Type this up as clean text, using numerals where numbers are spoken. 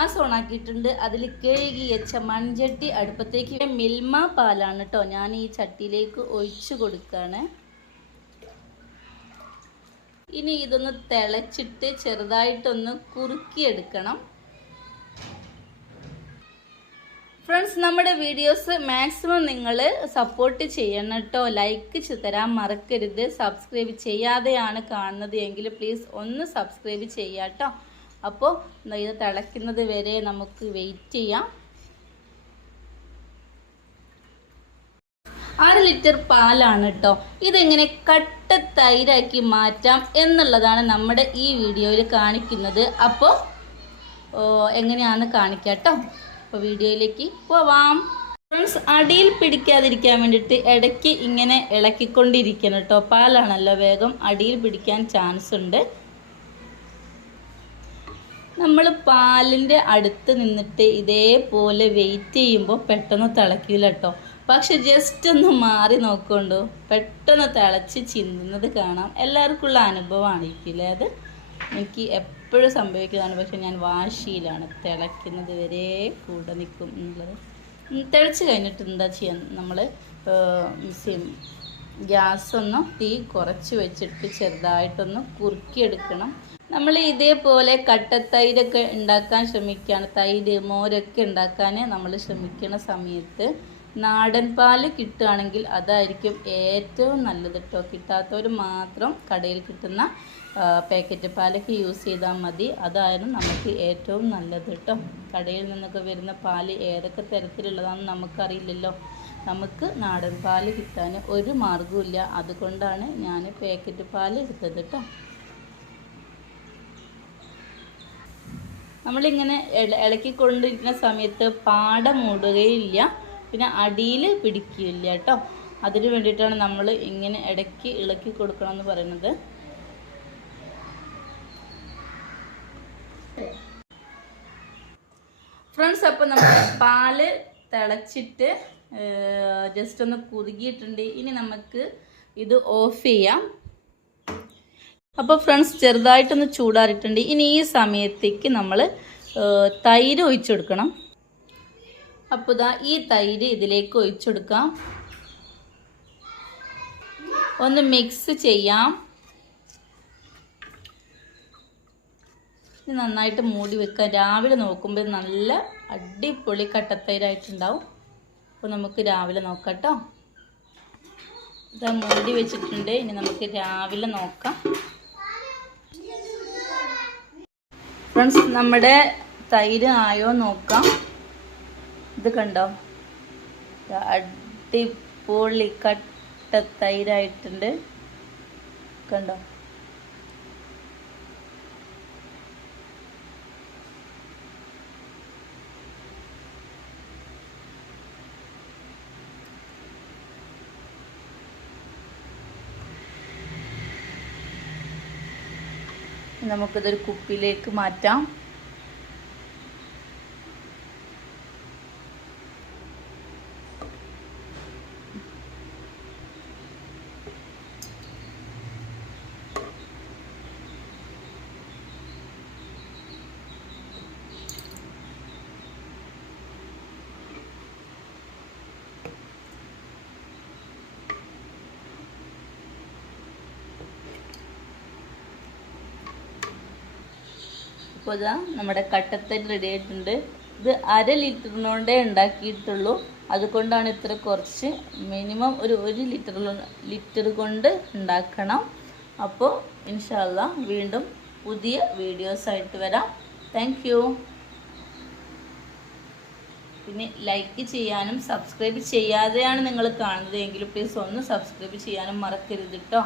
Gas ഓണാക്കിയിട്ടുണ്ട്. അതിൽ കഴുകി വെച്ച മൺചട്ടി അടുപ്പത്തേക്ക് മിൽമ പാലാണ് കേട്ടോ ഞാൻ ഈ ചട്ടിയിലേക്ക് ഒഴിച്ചു കൊടുക്കുകയാണ്. ഇനി ഇതൊന്ന് തിളച്ചിട്ട് ചെറുതായിട്ടൊന്ന് കുറുക്കിയെടുക്കണം. ഫ്രണ്ട്സ്, നമ്മുടെ വീഡിയോസ് മാക്സിമം നിങ്ങൾ സപ്പോർട്ട് ചെയ്യണം കേട്ടോ. ലൈക്ക് തരാൻ മറക്കരുത്. സബ്സ്ക്രൈബ് ചെയ്യാതെയാണ് കാണുന്നത് എങ്കിൽ പ്ലീസ് ഒന്ന് സബ്സ്ക്രൈബ് ചെയ്യാം കേട്ടോ. അപ്പോൾ ഇത് തിളയ്ക്കുന്നത് വരെ നമുക്ക് വെയിറ്റ് ചെയ്യാം. 6 ലിറ്റർ പാലാണ് കേട്ടോ. ഇതെങ്ങനെ കട്ട തൈരാക്കി മാറ്റാം എന്നുള്ളതാണ് നമ്മുടെ ഈ വീഡിയോയിൽ കാണിക്കുന്നത്. അപ്പോൾ എങ്ങനെയാണെന്ന് കാണിക്കാം കേട്ടോ. അപ്പോൾ വീഡിയോയിലേക്ക് പോവാം. ഫ്രണ്ട്സ്, അടിയിൽ പിടിക്കാതിരിക്കാൻ വേണ്ടിയിട്ട് ഇടയ്ക്ക് ഇങ്ങനെ ഇളക്കിക്കൊണ്ടിരിക്കണം കേട്ടോ. പാലാണല്ലോ, വേഗം അടിയിൽ പിടിക്കാൻ ചാൻസ് ഉണ്ട്. നമ്മൾ പാലിൻ്റെ അടുത്ത് നിന്നിട്ട് ഇതേപോലെ വെയിറ്റ് ചെയ്യുമ്പോൾ പെട്ടെന്ന് തിളക്കില്ല കേട്ടോ. പക്ഷെ ജസ്റ്റ് ഒന്ന് മാറി നോക്കുകൊണ്ടു പെട്ടെന്ന് തിളച്ച് ചിന്തുന്നത് കാണാം. എല്ലാവർക്കുള്ള അനുഭവമായിരിക്കില്ലേ അത്. എനിക്ക് എപ്പോഴും സംഭവിക്കുന്നതാണ്. പക്ഷെ ഞാൻ വാശിയിലാണ്, തിളയ്ക്കുന്നത് വരെ കൂടെ നിൽക്കും എന്നുള്ളത്. തിളച്ച് കഴിഞ്ഞിട്ട് എന്താ ചെയ്യാൻ, നമ്മൾ ഗ്യാസൊന്ന് തീ കുറച്ച് വെച്ചിട്ട് ചെറുതായിട്ടൊന്ന് കുറുക്കിയെടുക്കണം. നമ്മൾ ഇതേപോലെ കട്ടത്തൈരൊക്കെ ഉണ്ടാക്കാൻ ശ്രമിക്കുകയാണ്, തൈര് മോരൊക്കെ ഉണ്ടാക്കാൻ നമ്മൾ ശ്രമിക്കുന്ന സമയത്ത് നാടൻ പാല് കിട്ടുകയാണെങ്കിൽ അതായിരിക്കും ഏറ്റവും നല്ലത് കേട്ടോ. കിട്ടാത്തവർ മാത്രം കടയിൽ കിട്ടുന്ന പാക്കറ്റ് പാലൊക്കെ യൂസ് ചെയ്താൽ മതി. അതായിരുന്നു നമുക്ക് ഏറ്റവും നല്ലത് കേട്ടോ. കടയിൽ നിന്നൊക്കെ വരുന്ന പാല് ഏതൊക്കെ തരത്തിലുള്ളതാണെന്ന് നമുക്കറിയില്ലല്ലോ. നമുക്ക് നാടൻ പാല് കിട്ടാൻ ഒരു മാർഗ്ഗവുമില്ല. അതുകൊണ്ടാണ് ഞാൻ പാക്കറ്റ് പാല് എടുത്തത് കേട്ടോ. നമ്മളിങ്ങനെ ഇളക്കിക്കൊണ്ടിരിക്കുന്ന സമയത്ത് പാട മൂടുകയില്ല, പിന്നെ അടിയിൽ പിടിക്കില്ല കേട്ടോ. അതിന് വേണ്ടിയിട്ടാണ് നമ്മൾ ഇങ്ങനെ ഇടയ്ക്ക് ഇളക്കി കൊടുക്കണം എന്ന് പറയുന്നത്. ഫ്രണ്ട്സ്, അപ്പോൾ നമ്മൾ പാല് തിളച്ചിട്ട് ജസ്റ്റ് ഒന്ന് കുറുകിയിട്ടുണ്ട്. ഇനി നമുക്ക് ഇത് ഓഫ് ചെയ്യാം. അപ്പോൾ ഫ്രണ്ട്സ്, ചെറുതായിട്ടൊന്ന് ചൂടാറിയിട്ടുണ്ട്. ഇനി ഈ സമയത്തേക്ക് നമ്മൾ തൈര് ഒഴിച്ചു കൊടുക്കണം. അപ്പോൾ ഇതാ ഈ തൈര് ഇതിലേക്ക് ഒഴിച്ചെടുക്കാം. ഒന്ന് മിക്സ് ചെയ്യാം. ഇത് നന്നായിട്ട് മൂടി വെക്കാം. രാവിലെ നോക്കുമ്പോൾ നല്ല അടിപൊളി കട്ടത്തൈരായിട്ടുണ്ടാവും. അപ്പോൾ നമുക്ക് രാവിലെ നോക്കാം കേട്ടോ. ഇതാ മൂടി വെച്ചിട്ടുണ്ട്. ഇനി നമുക്ക് രാവിലെ നോക്കാം. ഫ്രണ്ട്സ്, നമ്മുടെ തൈര് ആയോ നോക്കാം. ഇത് കണ്ടോ, അടിപൊളി കട്ട തൈരായിട്ടുണ്ട്. കണ്ടോ, നമുക്കിതൊരു കുപ്പിയിലേക്ക് മാറ്റാം. അപ്പോൾ ഇതാ നമ്മുടെ കട്ടത്തൈര് റെഡി ആയിട്ടുണ്ട്. ഇത് 1/2 ലിറ്ററിനോണ്ടേ ഉണ്ടാക്കിയിട്ടുള്ളൂ. അതുകൊണ്ടാണ് ഇത്ര കുറച്ച്. മിനിമം ഒരു 1 ലിറ്റർ കൊണ്ട് ഉണ്ടാക്കണം. അപ്പോൾ ഇൻഷാ അല്ലാഹ് വീണ്ടും പുതിയ വീഡിയോസായിട്ട് വരാം. Thank you. പിന്നെ ലൈക്ക് ചെയ്യാനും സബ്സ്ക്രൈബ് ചെയ്യാതെയാണ് നിങ്ങൾ കാണുന്നത് എങ്കിൽ പ്ലീസ് ഒന്ന് സബ്സ്ക്രൈബ് ചെയ്യാനും മറക്കരുത് കേട്ടോ.